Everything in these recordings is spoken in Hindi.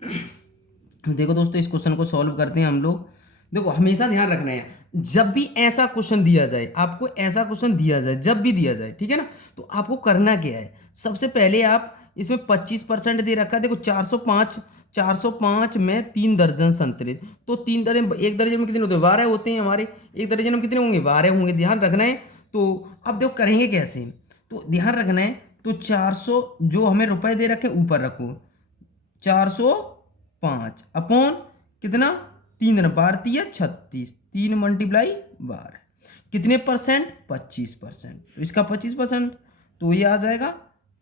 देखो दोस्तों, इस क्वेश्चन को सॉल्व करते हैं हम लोग। देखो हमेशा ध्यान रखना है, जब भी ऐसा क्वेश्चन दिया जाए, आपको ऐसा क्वेश्चन दिया जाए, जब भी दिया जाए, ठीक है ना, तो आपको करना क्या है, सबसे पहले आप इसमें 25% दे रखा है। देखो 405 में 3 दर्जन संतरे, तो 3 दर्जन, एक दर्जन में कितने होते हैं, 12 होते हैं हमारे। एक दर्जन में कितने होंगे, 12 होंगे, ध्यान रखना है। तो अब देखो करेंगे कैसे, तो ध्यान रखना है। तो 400 जो हमें रुपए दे रखे ऊपर रखो, 405 अपॉन कितना, 3 × 12 = 36, 3 × 12 कितने परसेंट, 25%। तो इसका 25%, तो ये आ जाएगा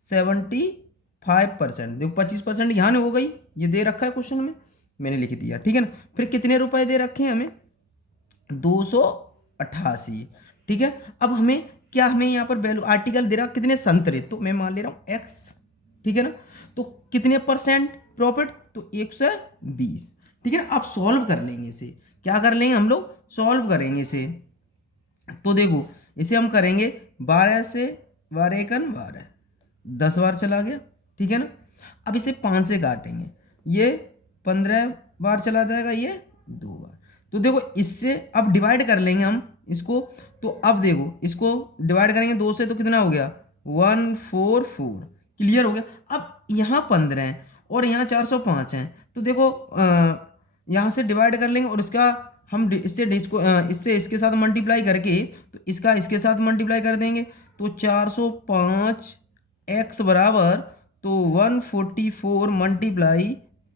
75%। देखो 25% यहाँ हो गई, ये दे रखा है क्वेश्चन में, मैंने लिख दिया, ठीक है ना। फिर कितने रुपए दे रखे हैं हमें, 288, ठीक है। अब हमें क्या, हमें यहाँ पर वैल्यू आर्टिकल दे रहा कितने संतरे, तो मैं मान ले रहा हूँ x, ठीक है ना। तो कितने परसेंट प्रॉफिट, तो 120, ठीक है ना। अब सॉल्व कर लेंगे इसे, क्या कर लेंगे हम लोग, सॉल्व करेंगे इसे। तो देखो इसे हम करेंगे 12 से 12 × 12, 10 बार चला गया, ठीक है ना। अब इसे 5 से काटेंगे, ये 15 बार चला जाएगा, ये 2 बार। तो देखो इससे अब डिवाइड कर लेंगे हम इसको। तो अब देखो इसको डिवाइड करेंगे 2 से, तो कितना हो गया, 144, क्लियर हो गया। अब यहाँ 15 है और यहाँ 405 है, तो देखो यहाँ से डिवाइड कर लेंगे और इसका हम इससे इसके साथ मल्टीप्लाई करके, तो इसका इसके साथ मल्टीप्लाई कर देंगे। तो 405 x बराबर, तो 144 ×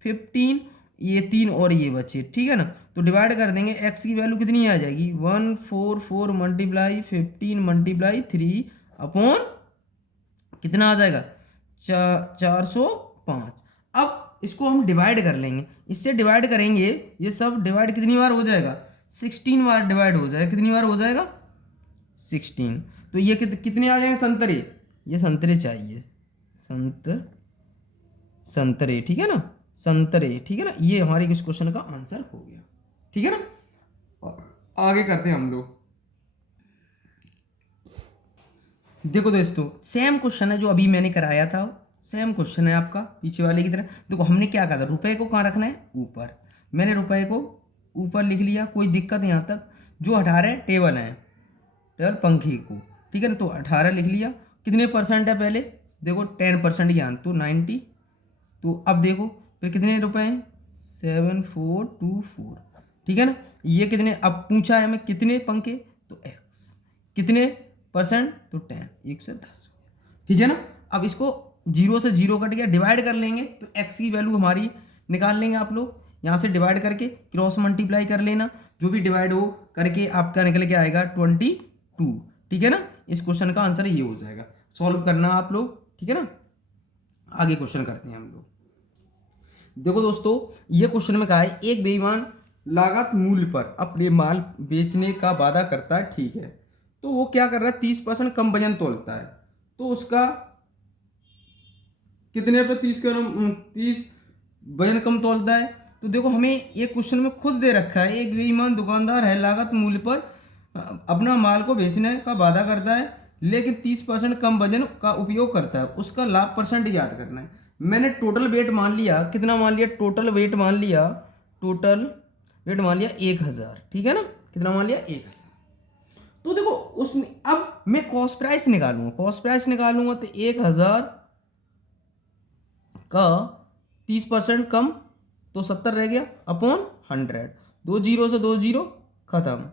15, ये 3 और ये बचे, ठीक है ना। तो डिवाइड कर देंगे, x की वैल्यू कितनी आ जाएगी, 144 × 15 × 3 अपॉन कितना आ जाएगा, 405। अब इसको हम डिवाइड कर लेंगे, इससे डिवाइड करेंगे, ये सब डिवाइड कितनी बार हो जाएगा, 16 बार डिवाइड हो जाएगा। कितनी बार हो जाएगा, 16। तो ये कितने आ जाएंगे संतरे, ये संतरे चाहिए, संतरे, ठीक है ना, संतरे, ठीक है ना। ये हमारे इस क्वेश्चन का आंसर हो गया, ठीक है ना। और आगे करते हैं हम लोग। देखो दोस्तों, सेम क्वेश्चन है जो अभी मैंने कराया था, सेम क्वेश्चन है आपका पीछे वाले की तरह। देखो हमने क्या कहा था, रुपए को कहाँ रखना है, ऊपर। मैंने रुपए को ऊपर लिख लिया, कोई दिक्कत यहाँ तक। जो 18 टेबल है, टेबल पंखे को, ठीक है ना, तो 18 लिख लिया। कितने परसेंट है पहले, देखो 10% ज्ञान, तो 90। तो अब देखो फिर कितने रुपए हैं, 7424, ठीक है ना। ये कितने, अब पूछा है हमें कितने पंखे, तो x कितने परसेंट, तो 10, 1 से 10, ठीक है ना। अब इसको 0 से 0 कट गया, डिवाइड कर लेंगे, तो x की वैल्यू हमारी निकाल लेंगे आप लोग। यहाँ से डिवाइड करके क्रॉस मल्टीप्लाई कर लेना, जो भी डिवाइड हो करके आपका निकल के आएगा 22, ठीक है ना। इस क्वेश्चन का आंसर ये हो जाएगा, सॉल्व करना आप लोग, ठीक है ना। आगे क्वेश्चन करते हैं हम लोग। देखो दोस्तों, ये क्वेश्चन में कहा है, एक बेईमान लागत मूल्य पर अपने माल बेचने का वादा करता है, ठीक है। तो वो क्या कर रहा है, 30% कम वजन तोलता है, तो उसका कितने पे 30 वजन कम तोलता है। तो देखो हमें ये क्वेश्चन में खुद दे रखा है, एक बेईमान दुकानदार है, लागत मूल्य पर अपना माल को बेचने का वादा करता है, लेकिन 30% कम वजन का उपयोग करता है, उसका लाभ परसेंट याद करना है। मैंने टोटल वेट मान लिया, कितना मान लिया, टोटल वेट मान लिया, टोटल वेट मान लिया 1000, ठीक है ना। कितना मान लिया, 1000। तो देखो उसमें अब मैं कॉस्ट प्राइस निकालूंगा, कॉस्ट प्राइस निकालूंगा, तो 1000 का 30% कम, तो 70 रह गया अपॉन 100, 2 जीरो से 2 जीरो खत्म,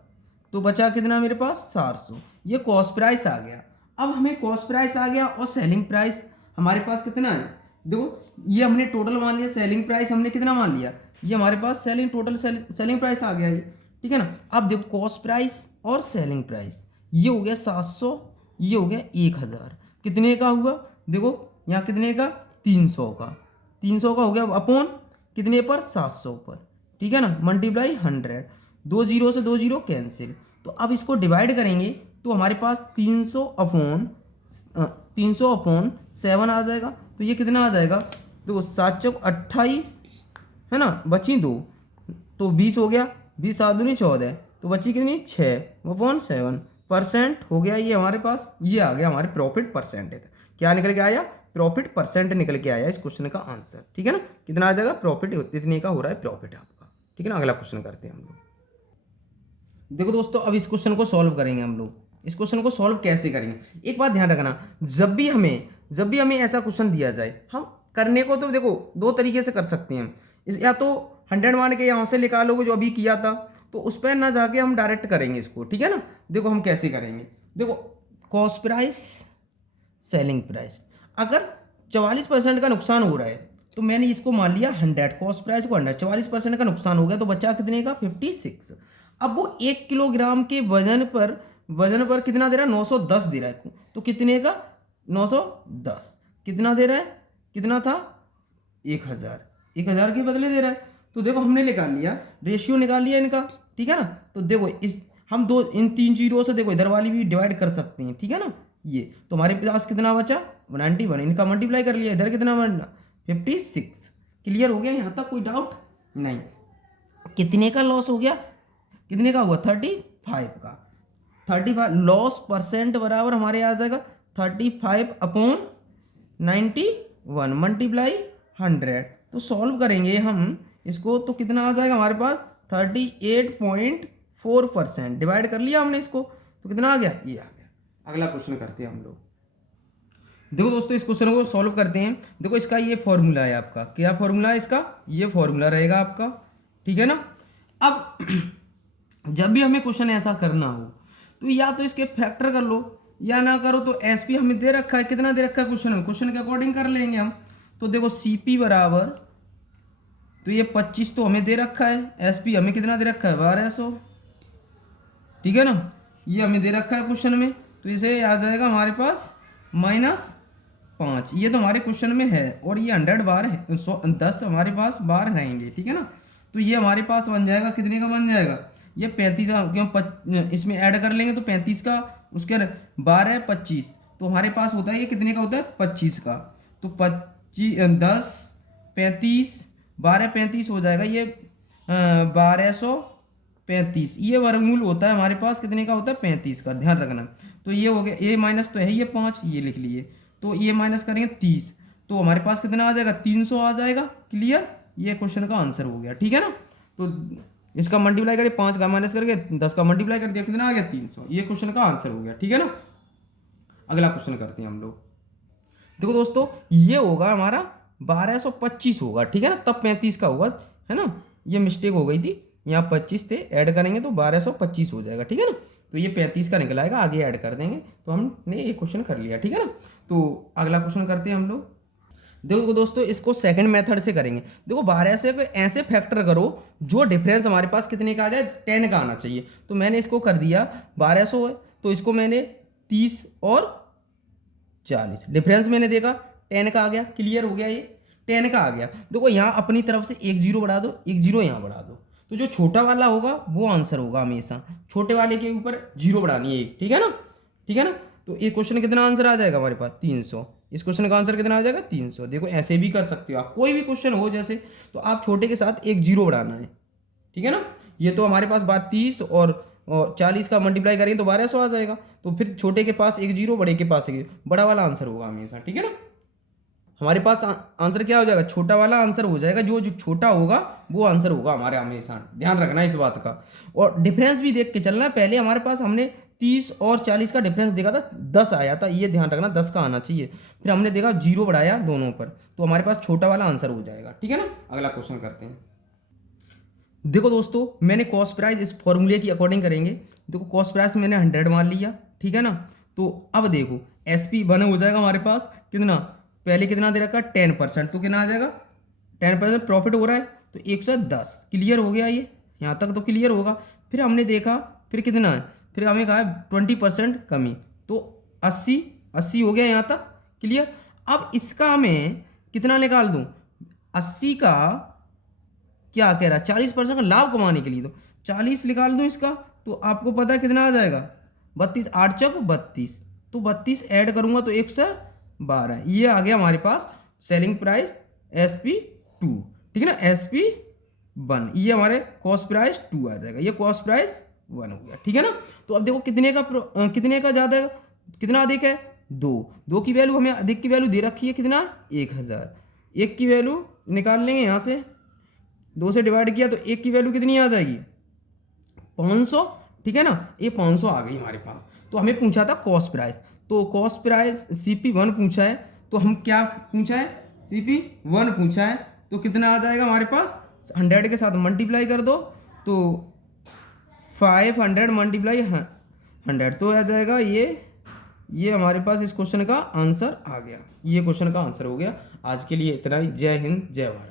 तो बचा कितना मेरे पास, 400। ये कॉस्ट प्राइस आ गया। अब हमें कॉस्ट प्राइस आ गया और सेलिंग प्राइस हमारे पास कितना है, देखो ये हमने टोटल मान लिया, सेलिंग प्राइस हमने कितना मान लिया, ये हमारे पास टोटल सेलिंग प्राइस आ गया ये, ठीक है ना। अब देखो कॉस्ट प्राइस और सेलिंग प्राइस, ये हो गया 700, ये हो गया 1000, कितने का हुआ, देखो यहाँ कितने का, 300 का, 300 का हो गया अपॉन कितने पर, 700 पर, ठीक है ना, मल्टीप्लाई 100, 2 जीरो से 2 जीरो कैंसिल। तो अब इसको डिवाइड करेंगे, तो हमारे पास 300 अपॉन 7 आ जाएगा। तो ये कितना आ जाएगा, तो 7 चौक 28, है ना, बची 2, तो 20 हो गया, 20 7 दूनी 14, तो बची कितनी, 6/7 परसेंट हो गया। ये हमारे पास ये आ गया हमारे प्रॉफिट परसेंटेज, क्या निकल के आया, प्रॉफिट परसेंट निकल के आया इस क्वेश्चन का आंसर, ठीक है ना। कितना आ जाएगा, प्रॉफिट इतने का हो रहा है प्रॉफिट आपका, ठीक है ना। अगला क्वेश्चन करते हैं हम लोग। देखो दोस्तों, अब इस क्वेश्चन को सॉल्व करेंगे हम लोग। इस क्वेश्चन को सॉल्व कैसे करेंगे, एक बात ध्यान रखना, जब भी हमें ऐसा क्वेश्चन दिया जाए, हम करने को तो देखो दो तरीके से कर सकते हैं। या तो 100 मान के यहाँ से निकालोगे जो अभी किया था, तो उस पर ना जाके हम डायरेक्ट करेंगे इसको, ठीक है ना। देखो हम कैसे करेंगे, देखो कॉस्ट प्राइस सेलिंग प्राइस, अगर 44% का नुकसान हो रहा है तो मैंने इसको मान लिया 100, कॉस्ट प्राइस को 100, 44% का नुकसान हो गया तो बचा कितने का, 56। अब वो 1 किलोग्राम के वजन पर कितना दे रहा है, 910 दे रहा है, तो कितने का 910 कितना दे रहा है, कितना था 1000 के बदले दे रहा है। तो देखो हमने निकाल लिया, रेशियो निकाल लिया इनका, ठीक है ना। तो देखो हम इन 3 जीरो से देखो इधर वाली भी डिवाइड कर सकते हैं, ठीक है ना। ये तो हमारे पास कितना बचा 91, इनका मल्टीप्लाई कर लिया, इधर कितना बनना 56। क्लियर हो गया, यहाँ तक कोई डाउट नहीं। कितने का लॉस हो गया, कितने का हुआ 35 का, 35 लॉस परसेंट बराबर हमारे आ जाएगा 35/91 मल्टीप्लाई 100। तो सॉल्व करेंगे हम इसको तो कितना आ जाएगा हमारे पास 38.4%, डिवाइड कर लिया हमने इसको तो कितना आ गया, ये आ गया। अगला क्वेश्चन करते हैं हम लोग। देखो दोस्तों, इस क्वेश्चन को सॉल्व करते हैं। देखो इसका ये फॉर्मूला है आपका, क्या फॉर्मूला है इसका, ये फॉर्मूला रहेगा आपका, ठीक है ना। अब जब भी हमें क्वेश्चन ऐसा करना हो तो या तो इसके फैक्टर कर लो या ना करो तो एसपी हमें दे रखा है, कितना दे रखा है क्वेश्चन के अकॉर्डिंग कर लेंगे हम। तो देखो सीपी बराबर, तो ये 25 तो हमें दे रखा है, एसपी हमें कितना दे रखा है 1200, ठीक है ना। ये हमें दे रखा है क्वेश्चन में, तो इसे आ जाएगा हमारे पास -5, ये तो हमारे क्वेश्चन में है। और ये 100 बार है, 10 हमारे पास बार रहेंगे, ठीक है ना। तो ये हमारे पास बन जाएगा, कितने का बन जाएगा, ये 35 क्यों इसमें ऐड कर लेंगे तो 35 का उसके 12 25, तो हमारे पास होता है ये कितने का होता है 25 का। तो 10 35 12 35 हो जाएगा ये 1235, ये वर्गमूल होता है हमारे पास कितने का होता है 35 का, ध्यान रखना। तो ये हो गया, ये माइनस तो है ये 5, ये लिख लिए, तो ये माइनस करेंगे 30, तो हमारे पास कितना आ जाएगा 300 आ जाएगा। क्लियर, ये क्वेश्चन का आंसर हो गया, ठीक है ना। तो इसका मल्टीप्लाई करिए, 5 का माइनस करके 10 का मल्टीप्लाई कर दिया, कितना आ गया 300, ये क्वेश्चन का आंसर हो गया, ठीक है ना। अगला क्वेश्चन करते हैं हम लोग। देखो दोस्तों, ये होगा हमारा 1225 होगा, ठीक है ना, तब 35 का होगा, है ना। ये मिस्टेक हो गई थी, यहाँ 25 थे, ऐड करेंगे तो 1225 हो जाएगा, ठीक है ना। तो ये 35 का निकल आएगा, आगे ऐड कर देंगे, तो हमने ये क्वेश्चन कर लिया, ठीक है ना। तो अगला क्वेश्चन करते हैं हम लोग। देखो दोस्तों, इसको सेकंड मेथड से करेंगे। देखो 12 से ऐसे फैक्टर करो जो डिफरेंस हमारे पास कितने का आ जाए, 10 का आना चाहिए। तो मैंने इसको कर दिया 1200 है, तो इसको मैंने 30 और 40 डिफरेंस मैंने देखा 10 का आ गया। क्लियर हो गया, ये 10 का आ गया। देखो यहाँ अपनी तरफ से एक जीरो बढ़ा दो, एक जीरो यहाँ बढ़ा दो, तो जो छोटा वाला होगा वो आंसर होगा हमेशा, छोटे वाले के ऊपर जीरो बढ़ानी है एक, ठीक है ना, ठीक है ना। तो ये क्वेश्चन कितना आंसर आ जाएगा हमारे पास 300, इस क्वेश्चन का आंसर कितना आ जाएगा 300। देखो ऐसे भी कर सकते हो आप, कोई भी क्वेश्चन हो जैसे, तो आप छोटे के साथ एक जीरो बढ़ाना है, ठीक है ना। ये तो हमारे पास बात 30 और 40 का मल्टीप्लाई करेंगे तो 1200 आ जाएगा, तो फिर छोटे के पास एक जीरो, बड़े के पास एक, बड़ा वाला आंसर होगा हमेशा, ठीक है ना। हमारे पास आंसर क्या हो जाएगा, छोटा वाला आंसर हो जाएगा, जो छोटा होगा वो आंसर होगा हमारे हमेशा, ध्यान रखना इस बात का। और डिफरेंस भी देख के चलना, पहले हमारे पास हमने 30 और 40 का डिफरेंस देखा था, 10 आया था, ये ध्यान रखना 10 का आना चाहिए। फिर हमने देखा जीरो बढ़ाया दोनों पर, तो हमारे पास छोटा वाला आंसर हो जाएगा, ठीक है ना। अगला क्वेश्चन करते हैं। देखो दोस्तों, मैंने कॉस्ट प्राइस इस फॉर्मूले की अकॉर्डिंग करेंगे। देखो कॉस्ट प्राइस मैंने 100 मान लिया, ठीक है ना। तो अब देखो SP बना हो जाएगा हमारे पास कितना, पहले कितना दे रखा 10%, तो कितना आ जाएगा 10% प्रॉफिट हो रहा है, तो 110। क्लियर हो गया, ये यहाँ तक तो क्लियर होगा। फिर हमने देखा फिर कितना है, फिर हमें कहा 20% कमी, तो 80 हो गया यहाँ तक। क्लियर, अब इसका हमें कितना निकाल दूँ, 80 का क्या कह रहा है 40% का लाभ कमाने के लिए, तो 40 निकाल दूँ इसका, तो आपको पता है कितना आ जाएगा 32, 8 चौक 32, तो 32 ऐड करूँगा तो 112, ये आ गया हमारे पास सेलिंग प्राइस SP2, ठीक है ना, SP1, ये हमारे कॉस्ट प्राइस 2 आ जाएगा, ये कॉस्ट प्राइस 1 हो गया, ठीक है ना। तो अब देखो कितने का ज़्यादा है, कितना अधिक है दो की वैल्यू हमें अधिक की वैल्यू दे रखी है कितना 1000। एक की वैल्यू निकाल लेंगे यहाँ से, 2 से डिवाइड किया तो एक की वैल्यू कितनी आ जाएगी 500, ठीक है ना। ये 500 आ गई हमारे पास। तो हमें पूछा था कॉस्ट प्राइस, तो कॉस्ट प्राइस CP1 पूछा है, तो हम क्या पूछा है CP1 पूछा है, तो कितना आ जाएगा हमारे पास 100 के साथ मल्टीप्लाई कर दो तो 500 मल्टीप्लाई 100 तो आ जाएगा ये हमारे पास इस क्वेश्चन का आंसर आ गया। ये क्वेश्चन का आंसर हो गया। आज के लिए इतना ही। जय हिंद जय भारत।